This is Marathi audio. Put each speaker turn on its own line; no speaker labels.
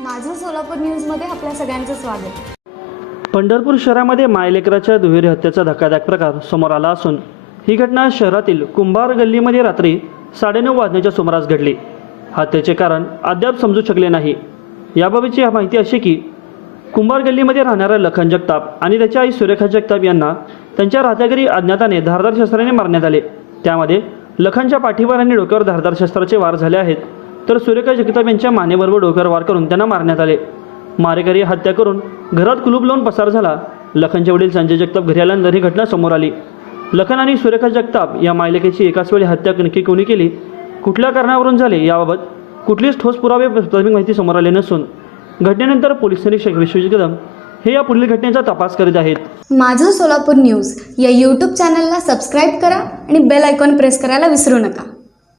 माझं सोलापूर न्यूजमध्ये आपल्या सगळ्यांचं स्वागत.
पंढरपूर शहरामध्ये मायलेकराच्या दुहेरी हत्येचा धक्कादायक प्रकार समोर आला असून ही घटना शहरातील कुंभार गल्लीमध्ये रात्री साडेनऊ वाजण्याच्या सुमारास घडली. हत्येचे कारण अद्याप समजू शकले नाही. याबाबतची माहिती अशी की कुंभार गल्लीमध्ये राहणाऱ्या लखन जगताप आणि त्याच्या आई सुरेखा जगताप यांना त्यांच्या राहत्या घरी अज्ञाताने धारदार शस्त्राने मारण्यात आले. त्यामध्ये लखनच्या पाठीवर आणि डोक्यावर धारदार शस्त्राचे वार झाले आहेत. तर सुरेखा जगताप यांच्या मानेबरोबर डोक्यावर वार करून त्यांना मारण्यात आले. मारेकरी हत्या करून घरात कुलूप लावून पसार झाला. लखनचे वडील संजय जगताप घरी आल्यानंतर ही घटना समोर आली. लखन आणि सुरेखा जगताप या मालिकेची एकाच वेळी हत्या नक्की कोणी केली? कुठल्या कारणावरून झाले याबाबत? कुठलीच ठोस पुरावे प्राथमिक माहिती समोर आली नसून. घटनेनंतर पोलीस निरीक्षक विश्वजित कदम हे या पुढील घटनेचा तपास करीत आहेत.
माझं सोलापूर न्यूज या यूट्यूब चॅनलला सबस्क्राईब करा आणि बेल आयकॉन प्रेस करायला विसरू नका.